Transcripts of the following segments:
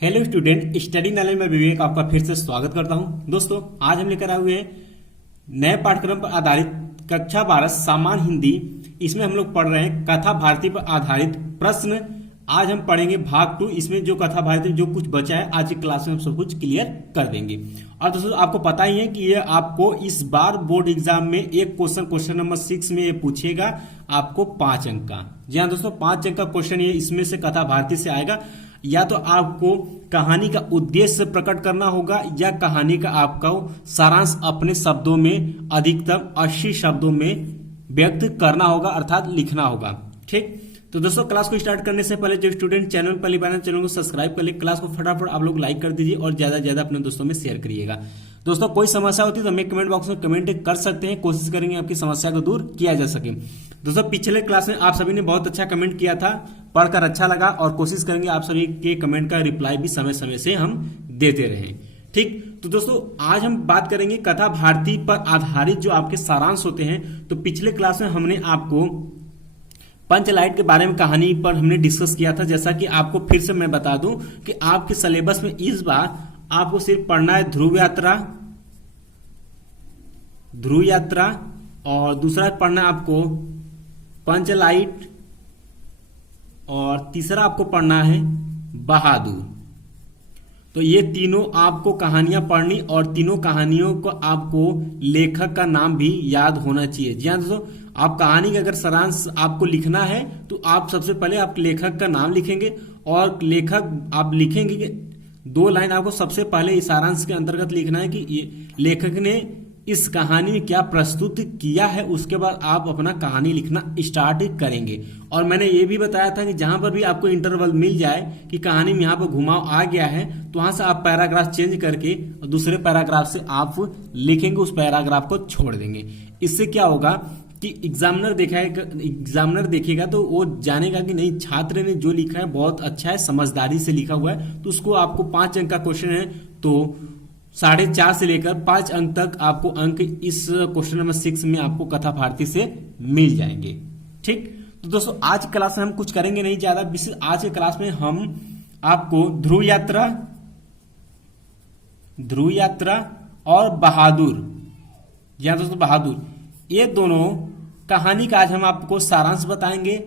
Hello student, study knowledge में विवेक आपका फिर से स्वागत करता हूं। दोस्तों, आज हम लेकर आए हुए हैं नए पाठ्यक्रम पर आधारित कक्षा 12 सामान्य हिंदी। इसमें हम लोग पढ़ रहे हैं कथा भारती पर आधारित प्रश्न। आज हम पढ़ेंगे भाग 2। इसमें जो कथा भारती जो कुछ बचा है आज की क्लास में हम सब कुछ क्लियर कर देंगे। और दोस्तों, आपको पता ही है कि ये आपको इस बार बोर्ड एग्जाम में एक क्वेश्चन नंबर 6 में ये पूछेगा आपको 5 अंक का। जी हाँ दोस्तों, 5 अंक का क्वेश्चन ये इसमें से कथा भारती से आएगा। या तो आपको कहानी का उद्देश्य प्रकट करना होगा या कहानी का आपका सारांश अपने शब्दों में अधिकतम 80 शब्दों में व्यक्त करना होगा, अर्थात लिखना होगा। ठीक, तो दोस्तों क्लास को स्टार्ट करने से पहले जो स्टूडेंट चैनल पहली बार चैनल को सब्सक्राइब कर ले, क्लास को फटाफट आप लोग लाइक कर दीजिए और ज्यादा से ज्यादा अपने दोस्तों में शेयर करिएगा। दोस्तों, कोई समस्या होती है तो हमें कमेंट बॉक्स में कमेंट कर सकते हैं, कोशिश करेंगे आपकी समस्या को दूर किया जा सके। दोस्तों, पिछले क्लास में आप सभी ने बहुत अच्छा कमेंट किया था, पढ़कर अच्छा लगा और कोशिश करेंगे आप सभी के कमेंट का रिप्लाई भी समय समय से हम देते रहें। ठीक, तो दोस्तों आज हम बात करेंगे कथा भारती पर आधारित जो आपके सारांश होते हैं। तो पिछले क्लास में हमने आपको पंचलाइट के बारे में कहानी पर हमने डिस्कस किया था। जैसा कि आपको फिर से मैं बता दूं कि आपके सिलेबस में इस बार आपको सिर्फ पढ़ना है ध्रुव यात्रा और दूसरा पढ़ना है आपको पंचलाइट और तीसरा आपको पढ़ना है बहादुर। तो ये तीनों आपको कहानियां पढ़नी और तीनों कहानियों को आपको लेखक का नाम भी याद होना चाहिए। जी हाँ दोस्तों, आप कहानी का अगर सारांश आपको लिखना है तो आप सबसे पहले आप लेखक का नाम लिखेंगे और लेखक आप लिखेंगे कि 2 लाइन आपको सबसे पहले इस सारांश के अंतर्गत लिखना है कि ये लेखक ने इस कहानी में क्या प्रस्तुत किया है। उसके बाद आप अपना कहानी लिखना स्टार्ट करेंगे। और मैंने ये भी बताया था कि जहां पर भी आपको इंटरवल मिल जाए कि कहानी में यहाँ पर घुमाव आ गया है तो वहां से आप पैराग्राफ चेंज करके दूसरे पैराग्राफ से आप लिखेंगे, उस पैराग्राफ को छोड़ देंगे। इससे क्या होगा कि एग्जामिनर देखेगा तो वो जानेगा कि नहीं, छात्र ने जो लिखा है बहुत अच्छा है, समझदारी से लिखा हुआ है। तो उसको आपको 5 अंक का क्वेश्चन है तो 4.5 से लेकर 5 अंक तक आपको अंक इस क्वेश्चन नंबर 6 में आपको कथा भारती से मिल जाएंगे। ठीक, तो दोस्तों आज क्लास में हम कुछ करेंगे नहीं ज्यादा विशेष। आज के क्लास में हम आपको ध्रुव यात्रा और बहादुर, या दोस्तों बहादुर, ये दोनों कहानी का आज हम आपको सारांश बताएंगे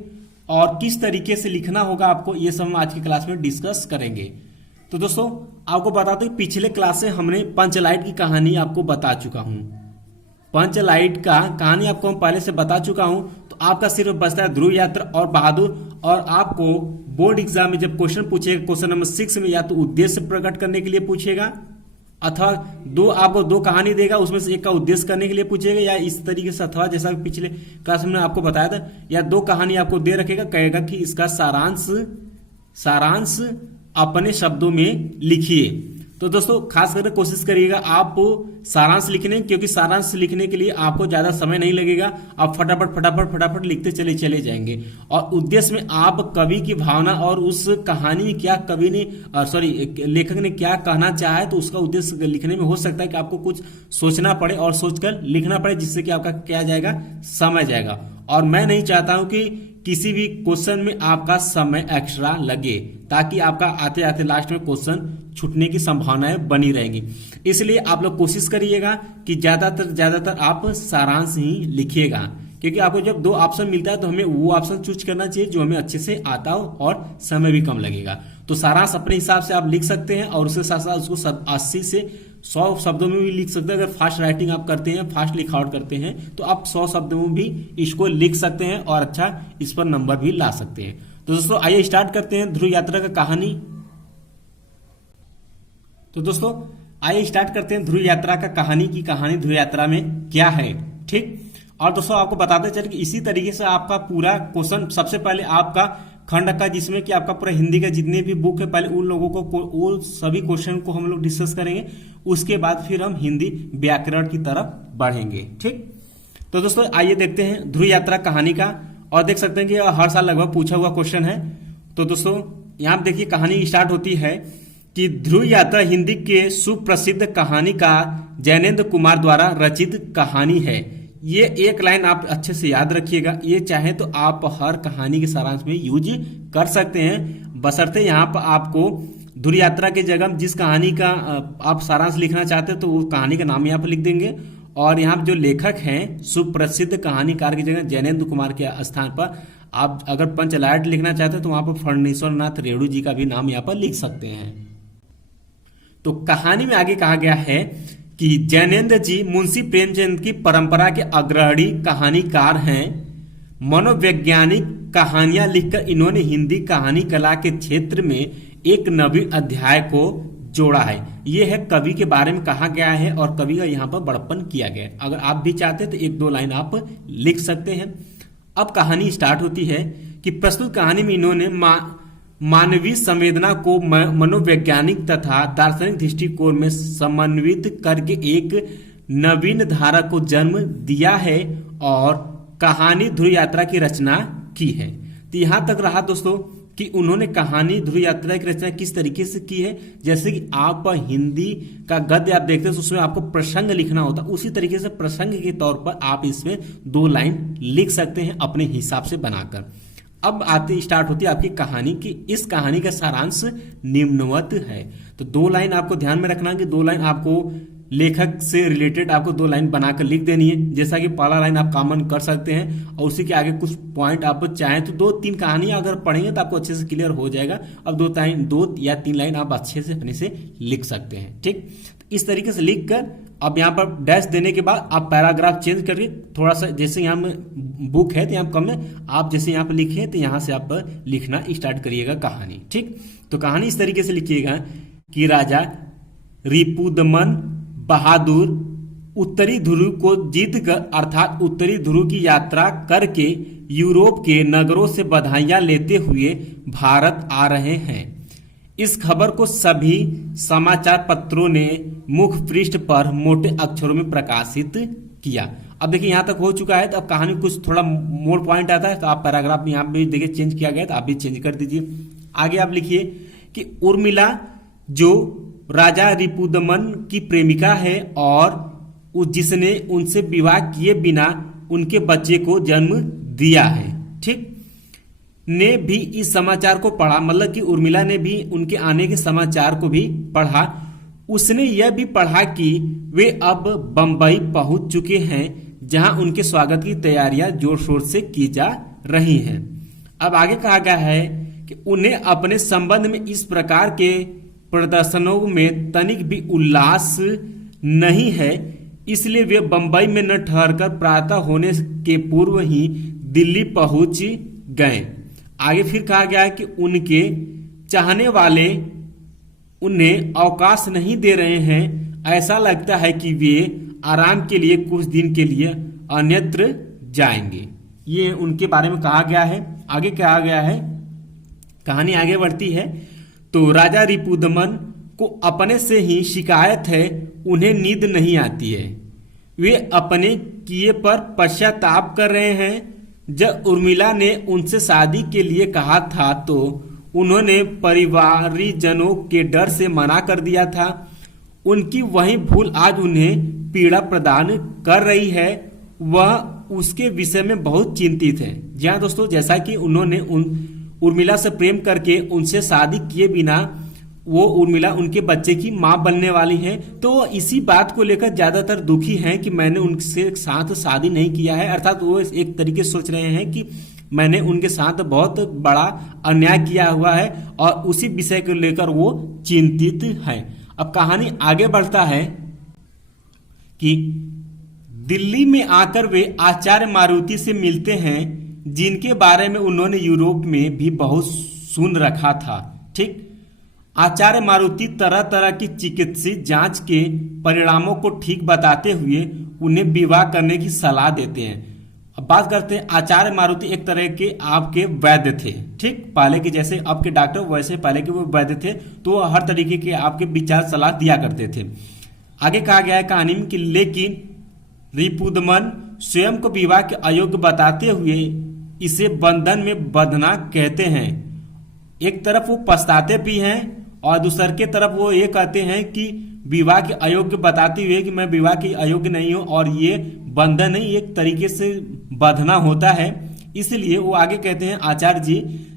और किस तरीके से लिखना होगा आपको, ये सब हम आज की क्लास में डिस्कस करेंगे। तो दोस्तों आपको बता दें पिछले क्लास से हमने पंचलाइट की कहानी आपको बता चुका हूं। पंचलाइट का कहानी आपको हम पहले से बता चुका हूं। तो आपका सिर्फ बचता है ध्रुव यात्रा और बहादुर। और आपको बोर्ड एग्जाम में जब क्वेश्चन पूछेगा क्वेश्चन नंबर 6 में, या तो उद्देश्य प्रकट करने के लिए पूछेगा अथवा आपको 2 कहानी देगा, उसमें से एक का उद्देश्य करने के लिए पूछेगा, या इस तरीके से, अथवा जैसा पिछले क्लास में आपको बताया था, या 2 कहानी आपको दे रखेगा, कहेगा कि इसका सारांश अपने शब्दों में लिखिए। तो दोस्तों खास करके कोशिश करिएगा आप सारांश लिखने, क्योंकि सारांश लिखने के लिए आपको ज्यादा समय नहीं लगेगा। आप फटाफट लिखते चले जाएंगे। और उद्देश्य में आप कवि की भावना और उस कहानी में क्या कवि ने लेखक ने क्या कहना चाहा है, तो उसका उद्देश्य लिखने में हो सकता है कि आपको कुछ सोचना पड़े और सोचकर लिखना पड़े, जिससे कि आपका क्या जाएगा, समय जाएगा। और मैं नहीं चाहता हूं कि किसी भी क्वेश्चन में आपका समय एक्स्ट्रा लगे, ताकि आपका आते आते लास्ट में क्वेश्चन छूटने की संभावनाएं बनी रहेंगी। इसलिए आप लोग कोशिश करिएगा कि ज्यादातर आप सारांश ही लिखिएगा, क्योंकि आपको जब 2 ऑप्शन मिलता है तो हमें वो ऑप्शन चूज करना चाहिए जो हमें अच्छे से आता हो और समय भी कम लगेगा। तो सारांश अपने हिसाब से आप लिख सकते हैं और उसके साथ साथ उसको 80 से 100 शब्दों में भी लिख सकते हैं। अगर फास्ट राइटिंग आप करते हैं, फास्ट लिखावट करते हैं, तो आप 100 शब्दों में भी इसको लिख सकते हैं और अच्छा इस पर नंबर भी ला सकते हैं। तो दोस्तों आइए स्टार्ट करते हैं ध्रुव यात्रा का कहानी। तो दोस्तों आइए स्टार्ट करते हैं ध्रुव यात्रा का कहानी की कहानी ध्रुव यात्रा में क्या है। ठीक, और दोस्तों आपको बताते चले कि इसी तरीके से आपका पूरा क्वेश्चन, सबसे पहले आपका खंड का, जिसमें कि आपका पूरा हिंदी का जितने भी बुक है, पहले उन लोगों को वो सभी क्वेश्चन को हम लोग डिस्कस करेंगे। उसके बाद फिर हम हिंदी व्याकरण की तरफ बढ़ेंगे। ठीक, तो दोस्तों आइए देखते हैं ध्रुव यात्रा कहानी का। और देख सकते हैं कि हर साल लगभग पूछा हुआ क्वेश्चन है। तो दोस्तों यहाँ देखिए कहानी स्टार्ट होती है कि ध्रुव यात्रा हिंदी के सुप्रसिद्ध कहानीकार जैनेन्द्र कुमार द्वारा रचित कहानी है। ये एक लाइन आप अच्छे से याद रखिएगा। ये चाहे तो आप हर कहानी के सारांश में यूज कर सकते हैं, बशर्ते यहाँ पर आपको धुर यात्रा की जगह जिस कहानी का आप सारांश लिखना चाहते हैं तो वो कहानी का नाम यहाँ पर लिख देंगे। और यहाँ जो लेखक हैं सुप्रसिद्ध कहानीकार की जगह जैनेन्द्र कुमार के स्थान पर आप अगर पंचलाट लिखना चाहते हैं तो वहां पर फणीश्वर नाथ रेणु जी का भी नाम यहाँ पर लिख सकते हैं। तो कहानी में आगे कहा गया है कि जैनेन्द्र जी मुंशी प्रेमचंद की परंपरा के अग्रणी कहानीकार हैं। मनोवैज्ञानिक कहानियां लिखकर इन्होंने हिंदी कहानी कला के क्षेत्र में एक नवीन अध्याय को जोड़ा है। ये है कवि के बारे में कहा गया है और कवि का यहाँ पर बड़प्पन किया गया है। अगर आप भी चाहते हैं तो एक दो लाइन आप लिख सकते हैं। अब कहानी स्टार्ट होती है कि प्रस्तुत कहानी में इन्होंने मानवीय संवेदना को मनोवैज्ञानिक तथा दार्शनिक दृष्टिकोण में समन्वित करके एक नवीन धारा को जन्म दिया है और कहानी ध्रुव यात्रा की रचना की है। तो यहां तक रहा दोस्तों कि उन्होंने कहानी ध्रुव यात्रा की रचना किस तरीके से की है। जैसे कि आप हिंदी का गद्य आप देखते हैं तो उसमें आपको प्रसंग लिखना होता है, उसी तरीके से प्रसंग के तौर पर आप इसमें 2 लाइन लिख सकते हैं अपने हिसाब से बनाकर। अब आते स्टार्ट होती है आपकी कहानी की। इस कहानी का सारांश निम्नवत है। तो 2 लाइन आपको ध्यान में रखना कि 2 लाइन आपको लेखक से रिलेटेड आपको 2 लाइन बनाकर लिख देनी है। जैसा कि पहला लाइन आप कॉमन कर सकते हैं और उसी के आगे कुछ पॉइंट आप चाहें तो 2-3 कहानियां अगर पढ़ेंगे तो आपको अच्छे से क्लियर हो जाएगा। अब 2 या 3 लाइन आप अच्छे से अपने से लिख सकते हैं। ठीक, इस तरीके से लिख कर अब यहाँ पर डैश देने के बाद आप पैराग्राफ चेंज करके थोड़ा सा, जैसे यहाँ में बुक है तो यहाँ कम है, आप जैसे यहाँ पर लिखे तो यहाँ से आप लिखना स्टार्ट करिएगा कहानी। ठीक, तो कहानी इस तरीके से लिखिएगा कि राजा रिपुदमन बहादुर उत्तरी ध्रुव को जीतकर अर्थात उत्तरी ध्रुव की यात्रा करके यूरोप के नगरों से बधाइयां लेते हुए भारत आ रहे हैं। इस खबर को सभी समाचार पत्रों ने मुख पृष्ठ पर मोटे अक्षरों में प्रकाशित किया। अब देखिए यहां तक हो चुका है। तो अब कहानी कुछ थोड़ा मोड़ पॉइंट आता है तो आप पैराग्राफ में यहाँ भी देखिए चेंज किया गया तो आप भी चेंज कर दीजिए। आगे आप लिखिए कि उर्मिला जो राजा रिपुदमन की प्रेमिका है और जिसने उनसे विवाह किए बिना उनके बच्चे को जन्म दिया है, ठीक, ने भी इस समाचार को पढ़ा। मतलब कि उर्मिला ने भी उनके आने के समाचार को भी पढ़ा। उसने यह भी पढ़ा कि वे अब बंबई पहुंच चुके हैं जहां उनके स्वागत की तैयारियां जोर शोर से की जा रही हैं। अब आगे कहा गया है कि उन्हें अपने संबंध में इस प्रकार के प्रदर्शनों में तनिक भी उल्लास नहीं है, इसलिए वे बंबई में न ठहरकर प्रातः होने के पूर्व ही दिल्ली पहुंच गए। आगे फिर कहा गया है कि उनके चाहने वाले उन्हें अवकाश नहीं दे रहे हैं। ऐसा लगता है कि वे आराम के लिए कुछ दिन के लिए अन्यत्र जाएंगे। ये उनके बारे में कहा गया है। आगे कहा गया है, कहानी आगे बढ़ती है तो राजा रिपुदमन को अपने से ही शिकायत है, उन्हें नींद नहीं आती है। वे अपने किए पर पश्चाताप कर रहे हैं। जब उर्मिला ने उनसे शादी के लिए कहा था तो उन्होंने परिवारजनों के डर से मना कर दिया था। उनकी वही भूल आज उन्हें पीड़ा प्रदान कर रही है। वह उसके विषय में बहुत चिंतित है। जी हाँ दोस्तों, जैसा कि उन्होंने उर्मिला से प्रेम करके उनसे शादी किए बिना वो उर्मिला उनके बच्चे की मां बनने वाली है, तो वो इसी बात को लेकर ज्यादातर दुखी हैं कि मैंने उनसे साथ शादी नहीं किया है। अर्थात वो एक तरीके से सोच रहे हैं कि मैंने उनके साथ बहुत बड़ा अन्याय किया हुआ है और उसी विषय को लेकर वो चिंतित है। अब कहानी आगे बढ़ता है कि दिल्ली में आकर वे आचार्य मारुति से मिलते हैं, जिनके बारे में उन्होंने यूरोप में भी बहुत सुन रखा था। ठीक, आचार्य मारुति तरह तरह की चिकित्सीय जांच के परिणामों को ठीक बताते हुए उन्हें विवाह करने की सलाह देते हैं। अब बात करते हैं, आचार्य मारुति एक तरह के आपके वैद्य थे। ठीक, पहले के जैसे आपके डॉक्टर वैसे पहले के वो वैद्य थे, तो हर तरीके के आपके विचार सलाह दिया करते थे। आगे कहा गया है कहानी में कि लेकिन रिपुदमन स्वयं को विवाह के अयोग्य बताते हुए इसे बंधन में बंधना कहते हैं। एक तरफ वो पछताते भी हैं और दूसर के तरफ वो ये कहते हैं कि विवाह के अयोग्य बताते हुए कि मैं विवाह के अयोग्य नहीं हूं और ये बंधन नहीं, एक तरीके से बंधना होता है। इसलिए वो आगे कहते हैं आचार्य जी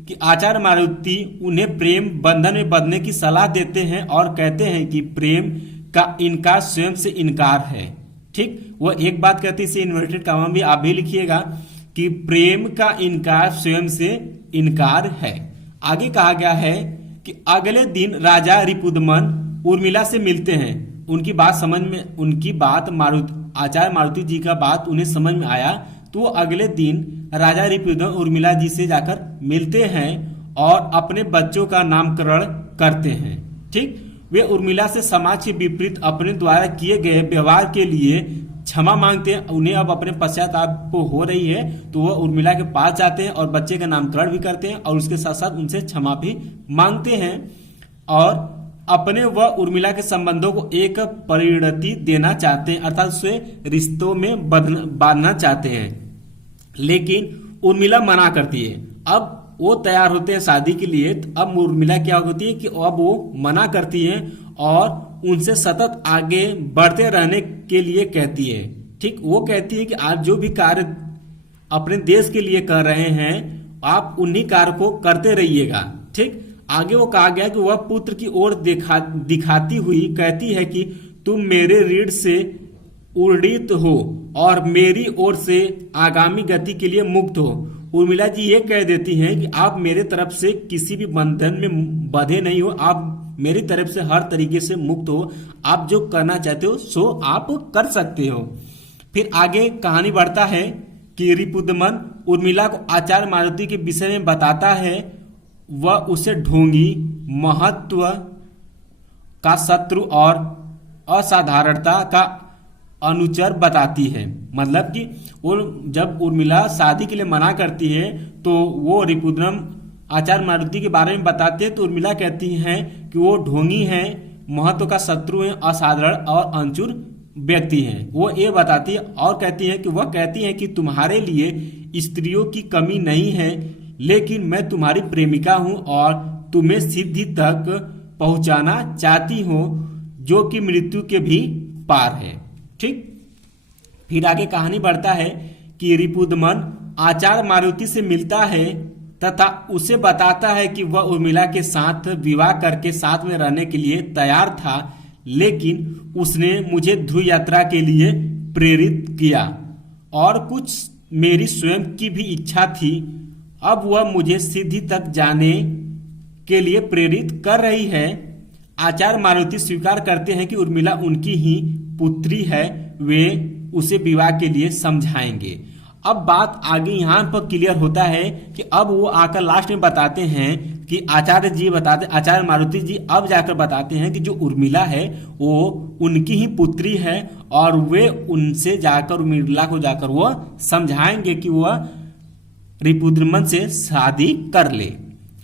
कि आचार्य मारुति उन्हें प्रेम बंधन में बंधने की सलाह देते हैं और कहते हैं कि प्रेम का इनकार स्वयं से इनकार है। ठीक, वो एक बात कहती है, इसे इन्वर्टेड कॉमा भी आप भी लिखिएगा कि प्रेम का इनकार स्वयं से इनकार है। आगे कहा गया है कि अगले दिन राजा रिपुदमन उर्मिला से मिलते हैं। उनकी बात आचार्य मारुति जी का बात उन्हें समझ में आया, तो वो अगले दिन राजा रिपुदमन उर्मिला जी से जाकर मिलते हैं और अपने बच्चों का नामकरण करते हैं। ठीक, वे उर्मिला से समाज के विपरीत अपने द्वारा किए गए व्यवहार के लिए क्षमा मांगते हैं। उन्हें अब अपने पश्चाताप हो रही है, तो वह उर्मिला के पास जाते हैं और बच्चे का नामकरण भी करते हैं और उसके साथ साथ उनसे क्षमा भी मांगते हैं और अपने व उर्मिला के संबंधों को एक परिणति देना चाहते हैं, अर्थात उसे रिश्तों में बांधना चाहते हैं। लेकिन उर्मिला मना करती है। अब वो तैयार होते हैं शादी के लिए, तो अब उर्मिला क्या होती है कि अब वो मना करती है और उनसे सतत आगे बढ़ते रहने के लिए कहती है। ठीक, वो कहती है कि आप जो भी कार्य अपने देश के लिए कर रहे हैं आप उन्हीं कार्य को करते रहिएगा। ठीक, आगे वो कहा गया कि वह पुत्र की ओर दिखाती हुई कहती है कि तुम मेरे ऋण से उर्ड़ित हो और मेरी ओर से आगामी गति के लिए मुक्त हो। उर्मिला जी ये कह देती हैं कि आप मेरे तरफ से किसी भी बंधन में बंधे नहीं हो, आप मेरी तरफ से हर तरीके से मुक्त हो, आप जो करना चाहते हो सो आप कर सकते हो। फिर आगे कहानी बढ़ता है कि रिपुदमन उर्मिला को आचार्य मारुति के विषय में बताता है। वह उसे ढोंगी, महत्व का शत्रु और असाधारणता का अनुचर बताती है। मतलब कि वो जब उर्मिला शादी के लिए मना करती है तो वो रिपुदमन आचार्य मारुति के बारे में बताते हैं, तो उर्मिला कहती हैं कि वो ढोंगी हैं, महत्व का शत्रु हैं, असाधारण और अनुचर व्यक्ति हैं। वो ये बताती है और कहती है कि वह कहती है कि तुम्हारे लिए स्त्रियों की कमी नहीं है, लेकिन मैं तुम्हारी प्रेमिका हूं और तुम्हें सिद्धि तक पहुंचाना चाहती हूं जो कि मृत्यु के भी पार है। ठीक, फिर आगे कहानी बढ़ता है कि रिपुदमन आचार्य मारुति से मिलता है तथा उसे बताता है कि वह उर्मिला के साथ विवाह करके साथ में रहने के लिए तैयार था, लेकिन उसने मुझे ध्रुव यात्रा के लिए प्रेरित किया और कुछ मेरी स्वयं की भी इच्छा थी। अब वह मुझे सिद्धि तक जाने के लिए प्रेरित कर रही है। आचार्य मारुति स्वीकार करते हैं कि उर्मिला उनकी ही पुत्री है, वे उसे विवाह के लिए समझाएंगे। अब बात आगे यहाँ पर क्लियर होता है कि अब वो आकर लास्ट में बताते हैं कि आचार्य मारुति जी अब जाकर बताते हैं कि जो उर्मिला है वो उनकी ही पुत्री है और वे उनसे जाकर उर्मिला को जाकर वो समझाएंगे कि वह रिपुदमन से शादी कर ले।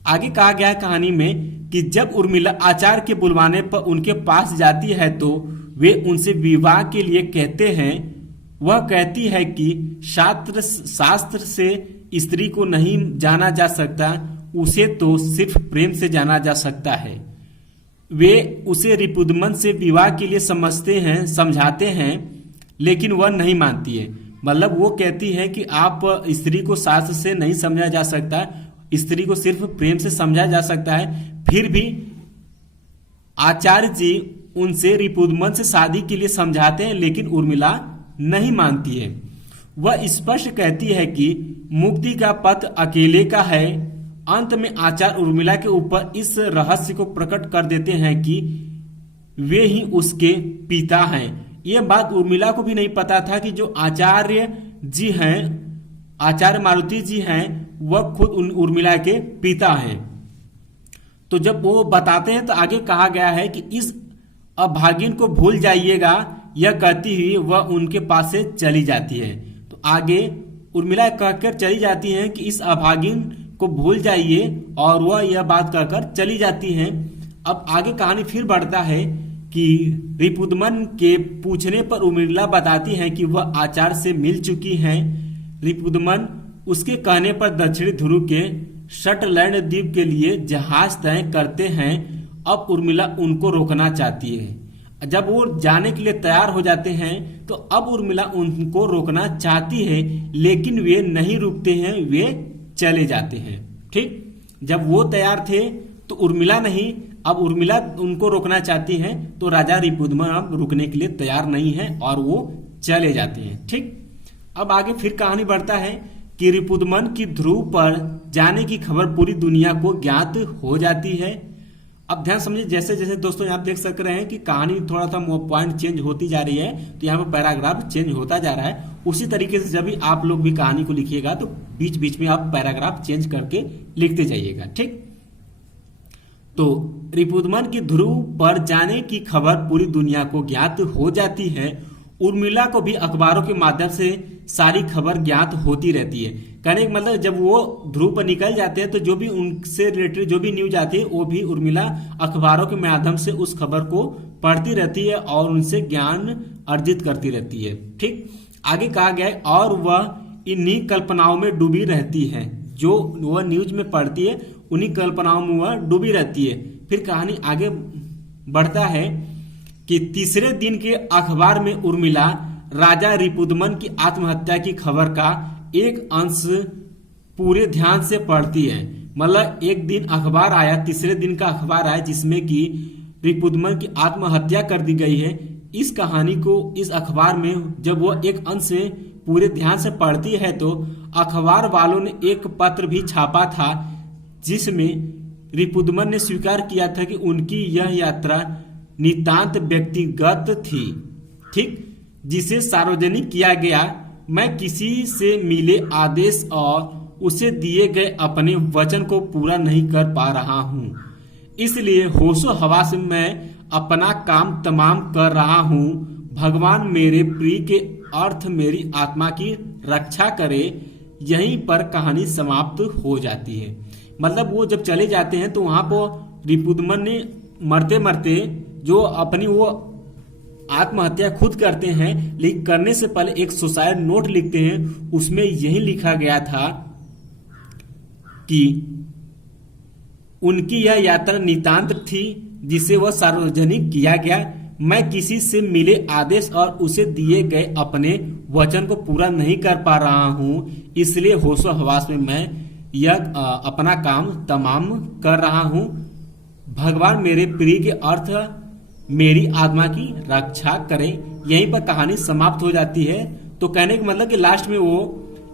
आगे कहा गया है कहानी में कि जब उर्मिला आचार्य के बुलवाने पर उनके पास जाती है तो वे उनसे विवाह के लिए कहते हैं। वह कहती है कि शास्त्र से स्त्री को नहीं जाना जा सकता, उसे तो सिर्फ प्रेम से जाना जा सकता है। वे उसे रिपुदमन से विवाह के लिए समझाते हैं, लेकिन वह नहीं मानती है। मतलब वो कहती है कि आप स्त्री को शास्त्र से नहीं समझा जा सकता, स्त्री को सिर्फ प्रेम से समझा जा सकता है। फिर भी आचार्य जी उनसे रिपुदमन से शादी के लिए समझाते हैं, लेकिन उर्मिला नहीं मानती है। वह स्पष्ट कहती है कि मुक्ति का पथ अकेले का है। अंत में आचार्य उर्मिला के ऊपर इस रहस्य को प्रकट कर देते हैं कि वे ही उसके पिता हैं। यह बात उर्मिला को भी नहीं पता था कि जो आचार्य जी हैं, आचार्य मारुति जी हैं, वह खुद उर्मिला के पिता हैं। तो जब वो बताते हैं तो आगे कहा गया है कि इस अभागिन को भूल जाइएगा, यह कहती हुई वह उनके पास से चली जाती है। तो आगे उर्मिला कहकर चली जाती हैं कि इस अभागिन को भूल जाइए और वह यह बात कहकर चली जाती हैं। अब आगे कहानी फिर बढ़ता है कि रिपुदमन के पूछने पर उर्मिला बताती हैं कि वह आचार्य से मिल चुकी हैं। रिपुदमन उसके कहने पर दक्षिणी ध्रुव के शटलैंड द्वीप के लिए जहाज तय करते हैं। अब उर्मिला उनको रोकना चाहती है। जब वो जाने के लिए तैयार हो जाते हैं तो अब उर्मिला उनको रोकना चाहती है, लेकिन वे नहीं रुकते हैं, वे चले जाते हैं। ठीक, जब वो तैयार थे तो उर्मिला नहीं, अब उर्मिला उनको रोकना चाहती है तो राजा रिपुदमन अब रुकने के लिए तैयार नहीं है और वो चले जाते हैं। ठीक, अब आगे फिर कहानी बढ़ता है कि रिपुदमन की ध्रुव पर जाने की खबर पूरी दुनिया को ज्ञात हो जाती है। अब ध्यान समझिए, जैसे जैसे दोस्तों आप देख सक रहे हैं कि कहानी थोड़ा सा पॉइंट चेंज होती जा रही है, तो यहाँ पर पैराग्राफ चेंज होता जा रहा है। उसी तरीके से जब भी आप लोग भी कहानी को लिखिएगा तो बीच बीच में आप पैराग्राफ चेंज करके लिखते जाइएगा। ठीक, तो रिपुदमन की ध्रुव पर जाने की खबर पूरी दुनिया को ज्ञात हो जाती है। उर्मिला को भी अखबारों के माध्यम से सारी खबर ज्ञात होती रहती है। कहने का मतलब जब वो ध्रुव पर निकल जाते हैं तो जो भी उनसे रिलेटेड जो भी न्यूज आती है वो भी उर्मिला अखबारों के माध्यम से उस खबर को पढ़ती रहती है और उनसे ज्ञान अर्जित करती रहती है। ठीक, आगे कहा गया है और वह इन्हीं कल्पनाओं में डूबी रहती है, जो वह न्यूज में पढ़ती है उन्हीं कल्पनाओं में वह डूबी रहती है। फिर कहानी आगे बढ़ता है कि तीसरे दिन के अखबार में उर्मिला राजा रिपुदमन की आत्महत्या की खबर का एक अंश पूरे ध्यान से पढ़ती है। मतलब एक दिन अखबार आया, तीसरे दिन का अखबार आया जिसमें कि रिपुदमन की आत्महत्या कर दी गई है। इस कहानी को इस अखबार में जब वो एक अंश में पूरे ध्यान से पढ़ती है तो अखबार वालों ने एक पत्र भी छापा था जिसमें रिपुदमन ने स्वीकार किया था कि उनकी यह यात्रा नितांत व्यक्तिगत थी। ठीक, जिसे सार्वजनिक किया गया। मैं किसी से मिले आदेश और उसे दिए गए अपने वचन को पूरा नहीं कर पा रहा हूं, इसलिए होशो हवास में मैं अपना काम तमाम कर रहा हूं। भगवान मेरे प्रिय के अर्थ मेरी आत्मा की रक्षा करे। यहीं पर कहानी समाप्त हो जाती है। मतलब वो जब चले जाते हैं तो वहां पर रिपुदमन ने मरते मरते जो अपनी वो आत्महत्या खुद करते हैं, लेकिन करने से पहले एक सुसाइड नोट लिखते हैं। उसमें यही लिखा गया था कि उनकी यह यात्रा नितांत थी जिसे वह सार्वजनिक किया गया। मैं किसी से मिले आदेश और उसे दिए गए अपने वचन को पूरा नहीं कर पा रहा हूं, इसलिए होशो हवास में मैं यह अपना काम तमाम कर रहा हूं। भगवान मेरे प्रिय के अर्थ मेरी आत्मा की रक्षा करे। यहीं पर कहानी समाप्त हो जाती है। तो कहने का मतलब कि लास्ट में वो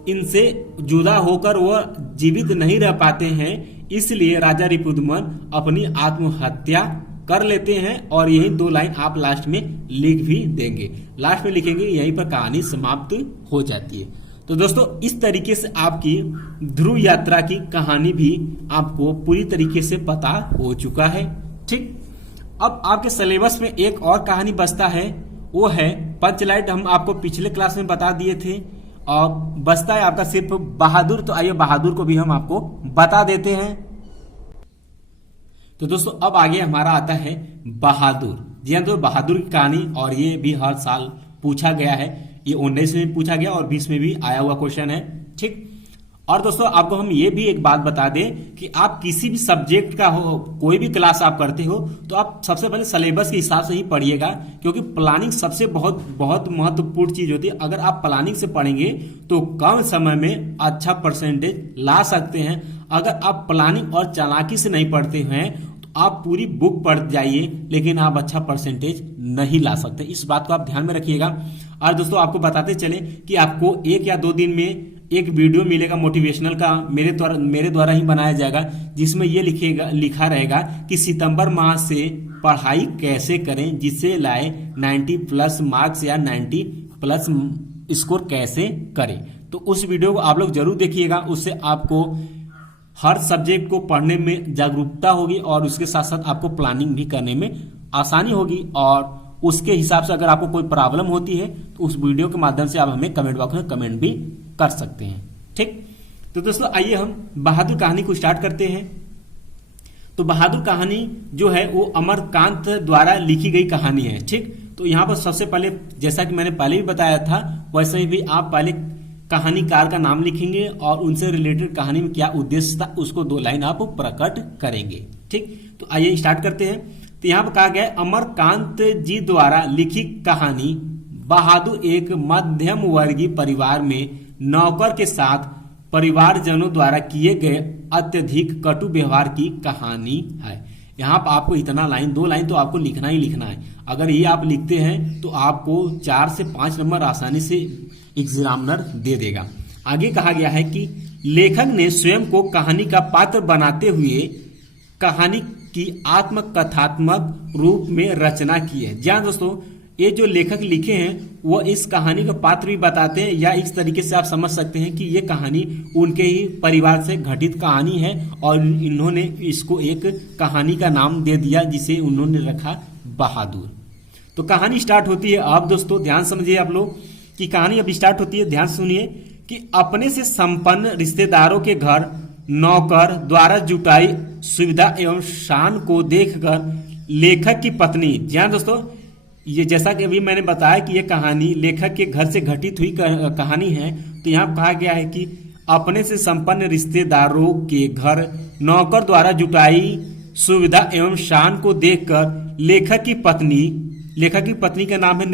इनसे जुदा होकर वो जीवित नहीं रह पाते हैं, इसलिए राजा रिपुदमन अपनी आत्महत्या कर लेते हैं। और यही 2 लाइन आप लास्ट में लिख भी देंगे, लास्ट में लिखेंगे, यहीं पर कहानी समाप्त हो जाती है। तो दोस्तों इस तरीके से आपकी ध्रुव यात्रा की कहानी भी आपको पूरी तरीके से पता हो चुका है। ठीक, अब आपके सिलेबस में एक और कहानी बचता है, वो है पंचलाइट। हम आपको पिछले क्लास में बता दिए थे और बचता है आपका सिर्फ बहादुर। तो आइए बहादुर को भी हम आपको बता देते हैं। तो दोस्तों अब आगे हमारा आता है बहादुर। जी हाँ, तो बहादुर की कहानी, और ये भी हर साल पूछा गया है। ये 19 में भी पूछा गया और 20 में भी आया हुआ क्वेश्चन है। ठीक, और दोस्तों आपको हम ये भी एक बात बता दें कि आप किसी भी सब्जेक्ट का हो, कोई भी क्लास आप करते हो, तो आप सबसे पहले सिलेबस के हिसाब से ही पढ़िएगा, क्योंकि प्लानिंग सबसे बहुत बहुत महत्वपूर्ण चीज होती है। अगर आप प्लानिंग से पढ़ेंगे तो कम समय में अच्छा परसेंटेज ला सकते हैं। अगर आप प्लानिंग और चालाकी से नहीं पढ़ते हैं तो आप पूरी बुक पढ़ जाइए, लेकिन आप अच्छा परसेंटेज नहीं ला सकते। इस बात को आप ध्यान में रखिएगा। और दोस्तों आपको बताते चले कि आपको 1 या 2 दिन में एक वीडियो मिलेगा मोटिवेशनल का, मेरे द्वारा ही बनाया जाएगा, जिसमें ये लिखा रहेगा कि सितंबर माह से पढ़ाई कैसे करें जिससे लाए 90+ मार्क्स या 90+ स्कोर कैसे करें। तो उस वीडियो को आप लोग जरूर देखिएगा, उससे आपको हर सब्जेक्ट को पढ़ने में जागरूकता होगी और उसके साथ साथ आपको प्लानिंग भी करने में आसानी होगी। और उसके हिसाब से अगर आपको कोई प्रॉब्लम होती है तो उस वीडियो के माध्यम से आप हमें कमेंट बॉक्स में कमेंट भी कर सकते हैं। ठीक, तो दोस्तों आइए हम बहादुर कहानी को स्टार्ट करते हैं। तो बहादुर कहानी जो है वो अमरकांत द्वारा लिखी गई कहानी है। ठीक, तो यहाँ पर सबसे पहले जैसा कि मैंने पहले भी बताया था वैसे ही भी आप पहले कहानीकार का नाम लिखेंगे और उनसे रिलेटेड कहानी में क्या उद्देश्य था उसको 2 लाइन आप प्रकट करेंगे। ठीक, तो आइए स्टार्ट करते हैं। तो यहाँ पर कहा गया है अमरकांत जी द्वारा लिखी कहानी बहादुर एक मध्यम वर्गीय परिवार में नौकर के साथ परिवारजनों द्वारा किए गए अत्यधिक कटु व्यवहार की कहानी है। यहाँ पर आपको इतना लाइन, 2 लाइन तो आपको लिखना ही लिखना है। अगर ये आप लिखते हैं तो आपको 4 से 5 नंबर आसानी से एग्जामिनर दे देगा। आगे कहा गया है कि लेखक ने स्वयं को कहानी का पात्र बनाते हुए कहानी की आत्मकथात्मक रूप में रचना की है। जी हाँ दोस्तों, ये जो लेखक लिखे हैं वो इस कहानी का पात्र भी बताते हैं, या इस तरीके से आप समझ सकते हैं कि ये कहानी उनके ही परिवार से घटित कहानी है और इन्होंने इसको एक कहानी का नाम दे दिया जिसे उन्होंने रखा बहादुर। तो कहानी स्टार्ट होती है। अब दोस्तों ध्यान समझिए आप लोग कि कहानी अब स्टार्ट होती है। ध्यान सुनिए कि अपने से संपन्न रिश्तेदारों के घर नौकर द्वारा जुटाई सुविधा एवं शान को देखकर लेखक की पत्नी, जी हाँ दोस्तों, ये जैसा कि अभी मैंने बताया कि ये कहानी लेखक के घर से घटित हुई कहानी है, तो यहाँ कहा गया है कि अपने से संपन्न रिश्तेदारों के घर नौकर द्वारा जुटाई सुविधा एवं शान को देखकर लेखक की पत्नी का नाम है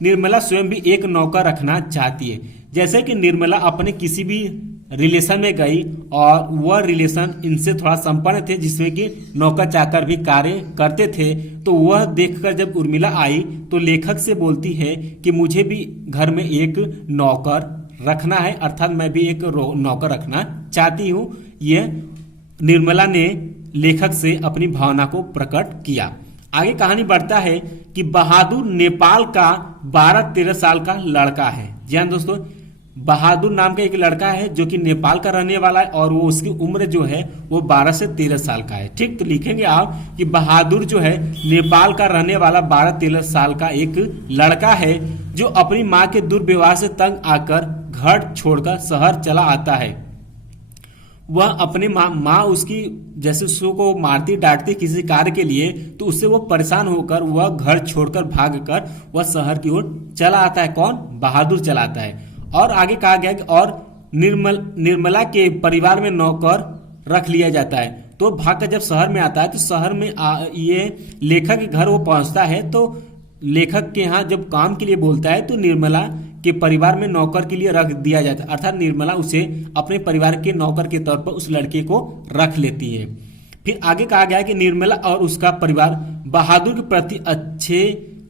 निर्मला स्वयं भी एक नौकर रखना चाहती है। जैसे कि निर्मला अपने किसी भी रिलेशन में गई और वह रिलेशन इनसे थोड़ा संपन्न थे, जिसमें कि नौकर चाकर भी कार्य करते थे, तो वह देखकर जब उर्मिला आई तो लेखक से बोलती है कि मुझे भी घर में एक नौकर रखना है, अर्थात मैं भी एक नौकर रखना चाहती हूँ। यह निर्मला ने लेखक से अपनी भावना को प्रकट किया। आगे कहानी बढ़ता है कि बहादुर नेपाल का 12-13 साल का लड़का है। जी हाँ दोस्तों, बहादुर नाम का एक लड़का है जो कि नेपाल का रहने वाला है और वो उसकी उम्र जो है वो 12 से 13 साल का है। ठीक, तो लिखेंगे आप कि बहादुर जो है नेपाल का रहने वाला 12-13 साल का एक लड़का है जो अपनी माँ के दुर्व्यवहार से तंग आकर घर छोड़कर शहर चला आता है। वह अपने माँ उसकी जैसे उसको मारती डांटती किसी कार्य के लिए, तो उससे वो परेशान होकर वह घर छोड़कर भागकर वह शहर की ओर चला आता है। कौन? बहादुर चला आता है। और आगे कहा गया कि और निर्मला के परिवार में नौकर रख लिया जाता है। तो भागकर जब शहर में आता है तो शहर में ये लेखक के घर वो पहुंचता है, तो लेखक के यहाँ जब काम के लिए बोलता है तो निर्मला के परिवार में नौकर के लिए रख दिया जाता है, अर्थात निर्मला उसे अपने परिवार के नौकर के तौर पर उस लड़के को रख लेती है। फिर आगे कहा गया कि निर्मला और उसका परिवार बहादुर के प्रति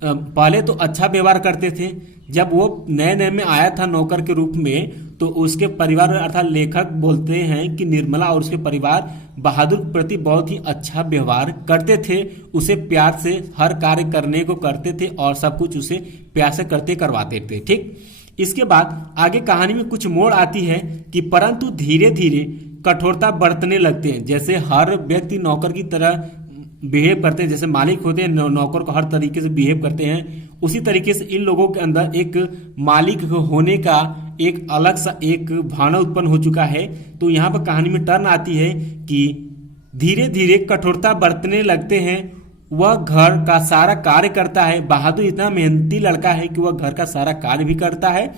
पहले तो अच्छा व्यवहार करते थे। जब वो नए में आया था नौकर के रूप में, तो उसके परिवार अर्थात लेखक बोलते हैं कि निर्मला और उसके परिवार बहादुर के प्रति बहुत ही अच्छा व्यवहार करते थे, उसे प्यार से हर कार्य करने को करते थे और सब कुछ उसे प्यार से करवाते थे। ठीक, इसके बाद आगे कहानी में कुछ मोड़ आती है कि परंतु धीरे धीरे कठोरता बरतने लगते हैं। जैसे हर व्यक्ति नौकर की तरह बिहेव करते हैं, जैसे मालिक होते हैं नौकर को हर तरीके से बिहेव करते हैं, उसी तरीके से इन लोगों के अंदर एक मालिक होने का एक अलग सा एक भावना उत्पन्न हो चुका है। तो यहाँ पर कहानी में टर्न आती है कि धीरे धीरे कठोरता बरतने लगते हैं। वह घर का सारा कार्य करता है। बहादुर इतना मेहनती लड़का है कि वह घर का सारा कार्य भी करता है।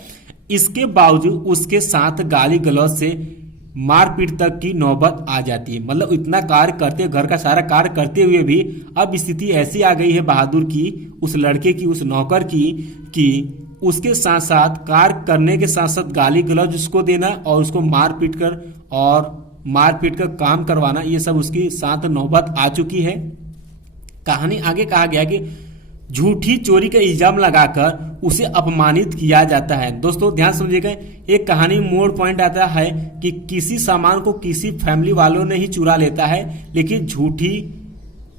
इसके बावजूद उसके साथ गाली गलौज से मारपीट तक की नौबत आ जाती है। मतलब इतना कार्य करते, घर का सारा कार्य करते हुए भी अब स्थिति ऐसी आ गई है बहादुर की, उस लड़के की, उस नौकर की, कि उसके साथ साथ कार्य करने के साथ साथ गाली गलौज उसको देना और उसको मारपीट कर काम करवाना, ये सब उसके साथ नौबत आ चुकी है। कहानी आगे कहा गया कि झूठी चोरी का इल्जाम लगाकर उसे अपमानित किया जाता है। दोस्तों ध्यान समझिएगा, एक कहानी में मोड़ पॉइंट आता है कि किसी सामान को किसी फैमिली वालों ने ही चुरा लेता है, लेकिन झूठी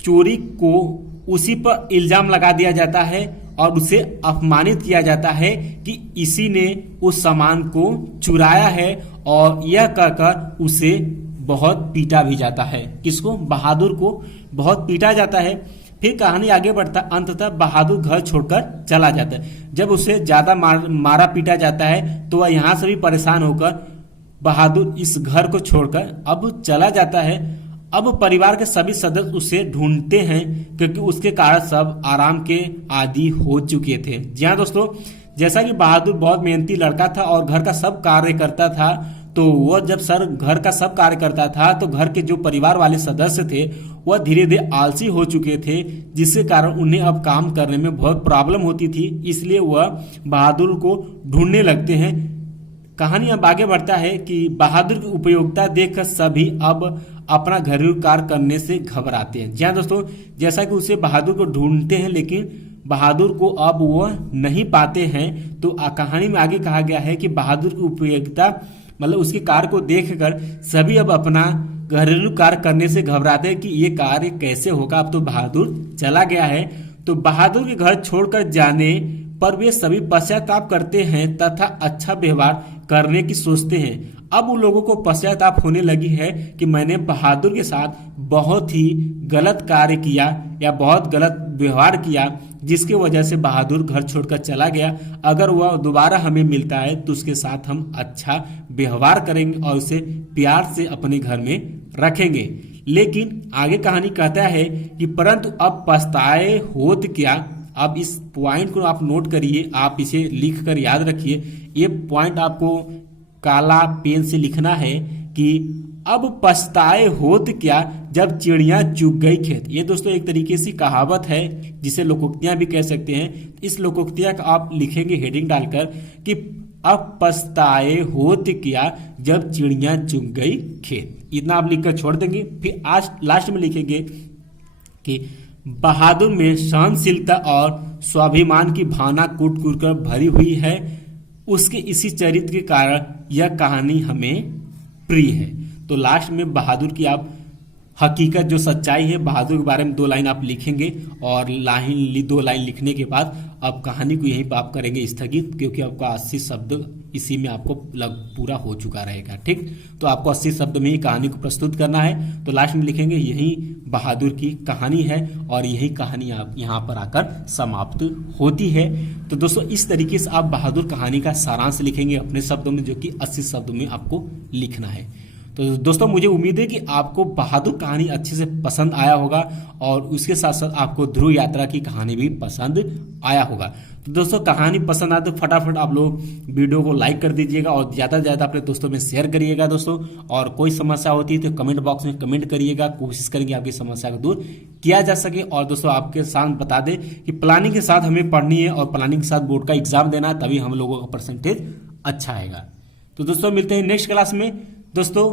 चोरी को उसी पर इल्जाम लगा दिया जाता है और उसे अपमानित किया जाता है कि इसी ने उस सामान को चुराया है, और यह कहकर उसे बहुत पीटा भी जाता है। किसको? बहादुर को बहुत पीटा जाता है। फिर कहानी आगे बढ़ता, अंततः बहादुर घर छोड़कर चला जाता है। जब उसे ज्यादा मारा पीटा जाता है तो वह यहाँ से भी परेशान होकर बहादुर इस घर को छोड़कर अब चला जाता है। अब परिवार के सभी सदस्य उसे ढूंढते हैं क्योंकि उसके कारण सब आराम के आदी हो चुके थे। जी हाँ दोस्तों, जैसा कि बहादुर बहुत मेहनती लड़का था और घर का सब कार्य करता था, तो वो जब घर का सब कार्य करता था तो घर के जो परिवार वाले सदस्य थे वह धीरे धीरे आलसी हो चुके थे, जिसके कारण उन्हें अब काम करने में बहुत प्रॉब्लम होती थी। इसलिए वह बहादुर को ढूंढने लगते हैं। कहानी अब आगे बढ़ता है कि बहादुर की उपयोगिता देखकर सभी अब अपना घरेलू कार्य करने से घबराते हैं। जी हाँ दोस्तों, जैसा कि उसे बहादुर को ढूंढते हैं लेकिन बहादुर को अब वह नहीं पाते हैं। तो कहानी में आगे कहा गया है कि बहादुर की उपयोगिता मतलब उसके कार्य को देखकर सभी अब अपना घरेलू कार्य करने से घबराते हैं कि ये कार्य कैसे होगा, अब तो बहादुर चला गया है। तो बहादुर के घर छोड़कर जाने पर वे सभी पश्चाताप करते हैं तथा अच्छा व्यवहार करने की सोचते हैं। अब उन लोगों को पश्चाताप होने लगी है कि मैंने बहादुर के साथ बहुत ही गलत कार्य किया या बहुत गलत व्यवहार किया, जिसके वजह से बहादुर घर छोड़कर चला गया। अगर वह दोबारा हमें मिलता है तो उसके साथ हम अच्छा व्यवहार करेंगे और उसे प्यार से अपने घर में रखेंगे। लेकिन आगे कहानी कहता है कि परंतु अब पछताए होत क्या। अब इस पॉइंट को आप नोट करिए, आप इसे लिख कर याद रखिए। ये पॉइंट आपको काला पेन से लिखना है कि अब पछताए होत क्या जब चिड़िया चुग गई खेत। ये दोस्तों एक तरीके से कहावत है जिसे लोकोक्तियां भी कह सकते हैं। इस लोकोक्तियां का आप लिखेंगे हेडिंग डालकर कि अब पछताए होत क्या जब चिड़िया चुग गई खेत। इतना आप लिखकर छोड़ देंगे। फिर आज लास्ट में लिखेंगे कि बहादुर में सहनशीलता और स्वाभिमान की भावना कूट कूट कर भरी हुई है। उसके इसी चरित्र के कारण यह कहानी हमें प्रिय है। तो लास्ट में बहादुर की आप हकीकत जो सच्चाई है बहादुर के बारे में 2 लाइन आप लिखेंगे और 2 लाइन लिखने के बाद अब कहानी को यहीं पर आप करेंगे स्थगित, क्योंकि आपका 80 शब्द इसी में आपको पूरा हो चुका रहेगा। ठीक, तो आपको 80 शब्द में ही कहानी को प्रस्तुत करना है। तो लास्ट में लिखेंगे यही बहादुर की कहानी है और यही कहानी आप यहाँ पर आकर समाप्त होती है। तो दोस्तों इस तरीके से आप बहादुर कहानी का सारांश लिखेंगे अपने शब्दों में, जो कि 80 शब्दों में आपको लिखना है। तो दोस्तों मुझे उम्मीद है कि आपको बहादुर कहानी अच्छे से पसंद आया होगा और उसके साथ साथ आपको ध्रुव यात्रा की कहानी भी पसंद आया होगा। तो दोस्तों कहानी पसंद आए तो फटाफट आप लोग वीडियो को लाइक कर दीजिएगा और ज़्यादा से ज़्यादा अपने दोस्तों में शेयर करिएगा दोस्तों। और कोई समस्या होती है तो कमेंट बॉक्स में कमेंट करिएगा, कोशिश करेंगे आपकी समस्या को दूर किया जा सके। और दोस्तों आपके साथ बता दें कि प्लानिंग के साथ हमें पढ़नी है और प्लानिंग के साथ बोर्ड का एग्जाम देना है, तभी हम लोगों का परसेंटेज अच्छा आएगा। तो दोस्तों मिलते हैं नेक्स्ट क्लास में। दोस्तों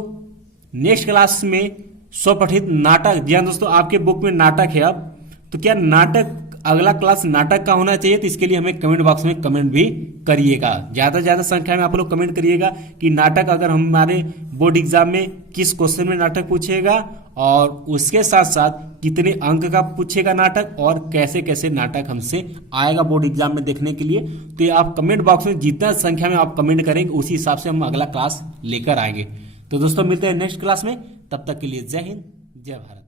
नेक्स्ट क्लास में स्वपठित नाटक, जी हाँ दोस्तों आपके बुक में नाटक है। अब तो क्या नाटक अगला क्लास नाटक का होना चाहिए, तो इसके लिए हमें कमेंट बॉक्स में कमेंट भी करिएगा। ज़्यादा से ज़्यादा संख्या में आप लोग कमेंट करिएगा कि नाटक अगर हमारे बोर्ड एग्जाम में किस क्वेश्चन में नाटक पूछेगा और उसके साथ साथ कितने अंक का पूछेगा नाटक और कैसे कैसे नाटक हमसे आएगा बोर्ड एग्जाम में देखने के लिए। तो ये आप कमेंट बॉक्स में जितना संख्या में आप कमेंट करेंगे उसी हिसाब से हम अगला क्लास लेकर आएंगे। तो दोस्तों मिलते हैं नेक्स्ट क्लास में, तब तक के लिए जय हिंद जय भारत।